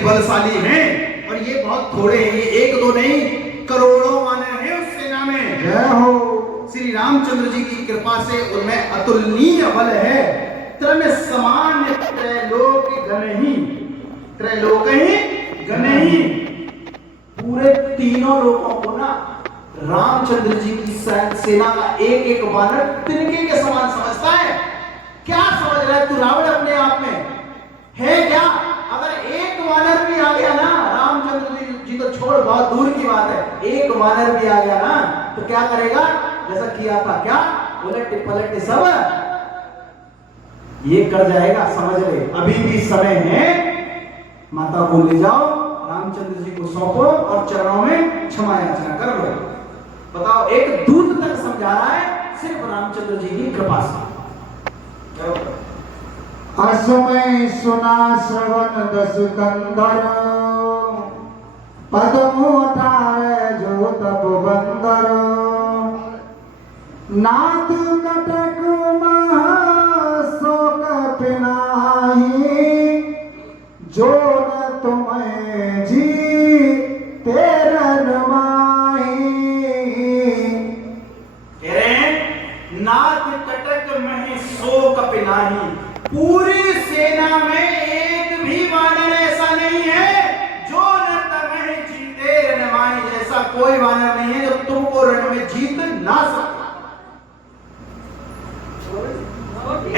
अत्यधिक बलशाली हैं और ये बहुत थोड़े हैं, एक दो नहीं करोड़ों वानर हैं उस सेना में। जय हो। श्री रामचंद्र जी की कृपा से उनमें अतुलनीय बल है। त्रम समान त्रैलोक गण ही पूरे तीनों लोगों को ना रामचंद्र जी की सेना का एक एक वानर तिनके के समान समझता है। क्या समझ रहा है तू रावण अपने आप में है क्या? अगर एक वानर भी आ गया ना, रामचंद्र जी तो छोड़, बहुत दूर की बात है, एक वानर भी आ गया ना तो क्या करेगा? जैसा किया था, क्या उलट पलट सब ये कर जाएगा। समझ ले, अभी भी समय है, माता को ले जाओ, रामचंद्र जी को सौंपो और चरणों में क्षमा याचना कर लो। बताओ, एक दूत तक समझा रहा है सिर्फ रामचंद्र जी की कृपा से। असमय सुना श्रवण दस कंदर, पद्म उठाए जो तप बंदर, नाथ कटक महा शोक पिनाही, जो न तुम्हें जी तेरन माही। नाथ कटक मही शोक पिनाही, पूरी सेना में एक भी वानर ऐसा नहीं है जो न तमहि जीते रण माही। ऐसा कोई वानर नहीं है जो तुमको रण में जीत ना सकता।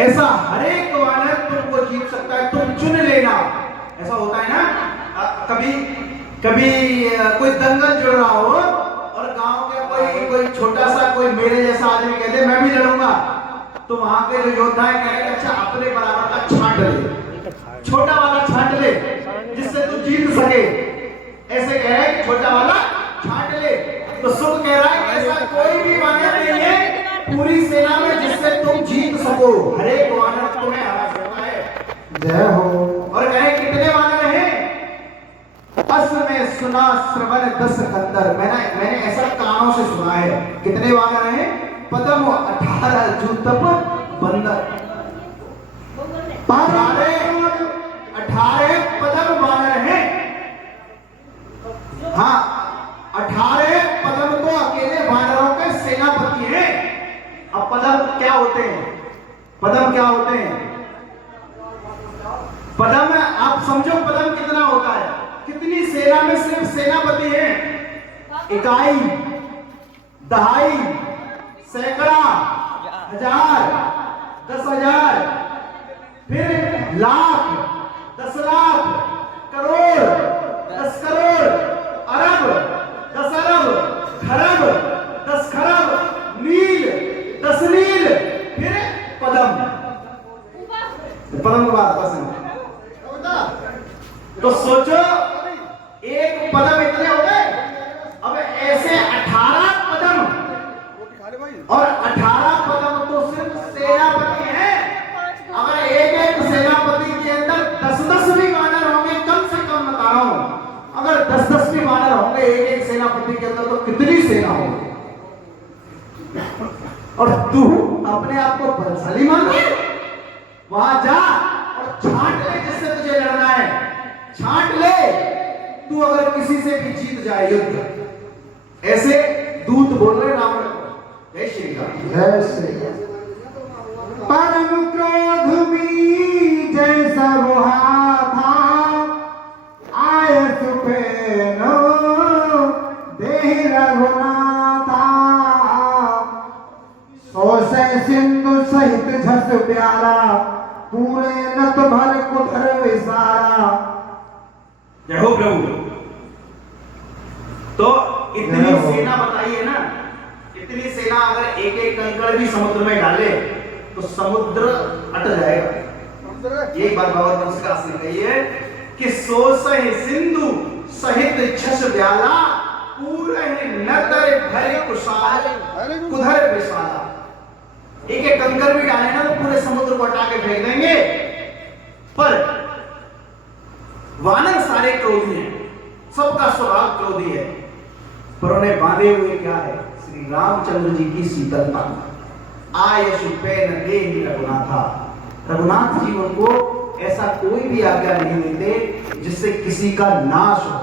ऐसा हर एक वानर तुमको जीत सकता है, तुम चुन लेना। ऐसा होता है ना, कभी कोई दंगल जुड़ रहा हो और गांव के कोई छोटा सा कोई मेरे जैसा आदमी कहते मैं भी लड़ूंगा, तो वहां के जो योद्धा है कहेंगे अच्छा अपने बराबर का छांट ले, छोटा वाला छांट ले जिससे तू जीत सके। ऐसे कह रहे हैं छोटा वाला छांट ले। तो सुख कह रहा है ऐसा कोई भी वानर नहीं है पूरी सेना में जिससे तुम जीत सको। हर एक वानर तुम्हें हरा सकता है। जय हो। और कहे कितने वानर हैं? अस में सुना श्रवण दस कंदर, मैंने ऐसा कानों से सुना है। कितने वानर हैं? पद्म 18 जो तप बंदर, 18 पद्म वानर हैं। हाँ, 18 पद्म तो अकेले वानरों के सेनापति हैं। अब पद्म क्या होते हैं? पद्म क्या होते हैं? पद्म आप समझो पद्म कितना होता है, कितनी सेना में सिर्फ सेनापति हैं। इकाई, दहाई, सैकड़ा, हजार, 10,000, फिर लाख, 10 लाख, करोड़, 10 करोड़, अरब, 10 अरब, खरब, 10 खरब, नील, 10 नील, फिर पद्म। पद्म की बात पसंद है तो सोचो एक पद्म इतने हो गए। अब ऐसे 18 पद्म, और 18 पद्म तो सिर्फ सेनापति हैं। अगर एक एक सेनापति के अंदर 10-10 भी वानर होंगे, कम से कम बता रहा हूं, अगर 10-10 भी वानर होंगे एक एक सेनापति के अंदर तो कितनी सेना होगी। और तू अपने आप को बलशाली मान ले, वहां जा और छांट ले जिससे तुझे लड़ना है, छांट ले। तू अगर किसी से भी जीत जाए युद्ध, ऐसे दूत बोल रहे रावण को। जय श्री राम। जय श्री राम। परम क्रोध भी जैसा बुहा था, आयस पे नो देहि रघुनाथा, सौसे सिंधु सहित झस प्यारा, पूरे नत भर कुधर विसारा। जय हो प्रभु। तो इतनी सेना बताइए ना, इतनी सेना अगर एक एक कंकड़ भी समुद्र में डाले तो समुद्र अट जाएगा। यही बात बाबा तुलसीदास ने कही है कि सोसहि सिंधु सहित छस ब्याला, पूरे नतर भरे कुशाल कुधर विशाला। एक एक कंकड़ भी डाले ना तो पूरे समुद्र को हटा के फेंक देंगे। पर वानर सारे क्रोधी हैं, सबका स्वभाव क्रोधी है, पर उन्हें बांधे हुए क्या है? श्री रामचंद्र जी की शीतलता। आयशु पेन देहि रघुनाथा। रघुनाथ जी उनको ऐसा कोई भी आज्ञा नहीं देते जिससे किसी का नाश हो।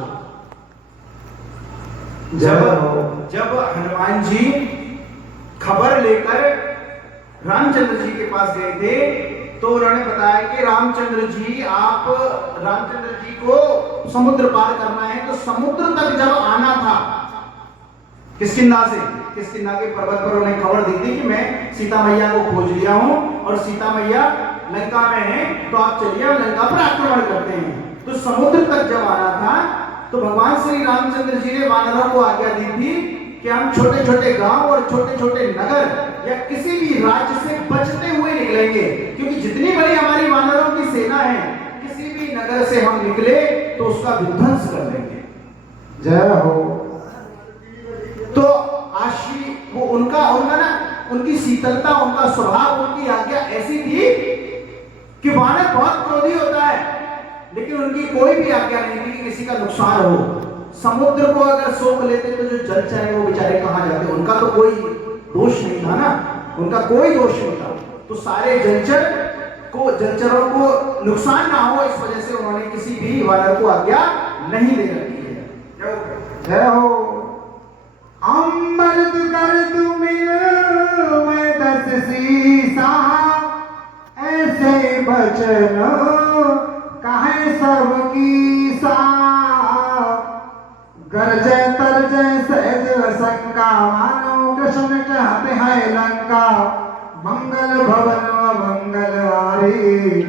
जब हनुमान जी खबर लेकर रामचंद्र जी के पास गए थे तो उन्होंने बताया कि रामचंद्र जी को समुद्र पार करना है। तो समुद्र तक जब आना था किष्किंधा के पर्वत पर उन्हें खबर दी थी कि मैं सीता मैया को खोज लिया हूं और सीता मैया लंका में है, तो आप चलिए हम लंका पर आक्रमण करते हैं। तो समुद्र तक जब आना था तो भगवान श्री रामचंद्र जी ने वानरों को आज्ञा दी थी कि हम छोटे छोटे गांव और छोटे छोटे नगर या किसी भी राज्य से बचते हुए निकलेंगे, क्योंकि जितनी बड़ी हमारी वानरों की सेना है, किसी भी नगर से हम निकले तो उसका विध्वंस कर देंगे। जय हो। तो आशी वो उनका ना उनकी शीतलता, उनका स्वभाव, उनकी आज्ञा ऐसी थी कि वानर बहुत क्रोधी होता है, लेकिन उनकी कोई भी आज्ञा नहीं थी कि किसी का नुकसान हो। समुद्र को अगर सोख लेते तो जो जलचर है वो बेचारे कहां जाते, उनका तो कोई दोष नहीं था ना, उनका कोई दोष नहीं था। तो सारे जलचरों को नुकसान ना हो इस वजह से उन्होंने किसी भी वानर को आज्ञा नहीं दे रखी है। जय हो। अमृत कर तुम मैं 10 सीसा, ऐसे बचन कहे सबकी सा। गरजे तरजे सहज शंका, मानो कृष्ण कहते हैं लंका। मंगल भवन मंगल हारी,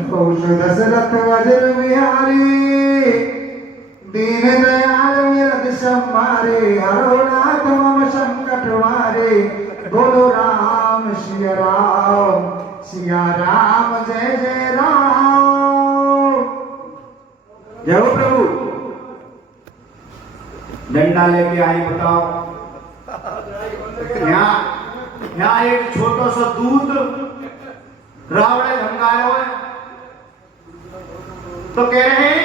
घोष दशरथ वज्र विहारी। दीन दयाल विरद सम्हारे, हरो नाथ मम संकट हारे। बोलो राम सिया राम, सिया राम जय जय राम। जय हो प्रभु। डंडा लेके आई, बताओ। यहाँ एक छोटा सा दूध रावण धमकाया हुआ है, तो कह रहे हैं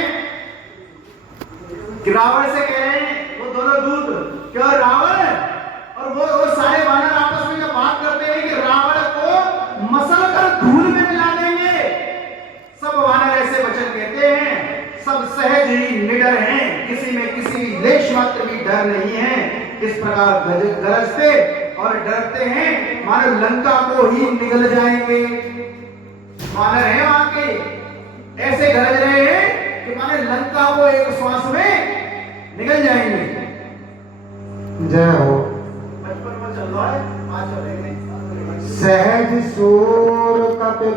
कि रावण से कह रहे हैं वो दोनों दूत, क्यों रावण और वो सारे वानर आपस में जब बात करते हैं कि रावण को मसल कर धूल में मिला देंगे। सब वानर ऐसे वचन कहते हैं, सब सहज ही निडर हैं, किसी में किसी लेश मात्र भी डर नहीं है। इस प्रकार गरजते और डरते हैं मानो लंका को ही निगल जाएंगे। वानर हैं वहां के, ऐसे गरज रहे हैं कि मानो लंका को एक श्वास में निगल जाएंगे। जय हो। बचपन में चल रहा है, आज चलेंगे। सहज सूर कपि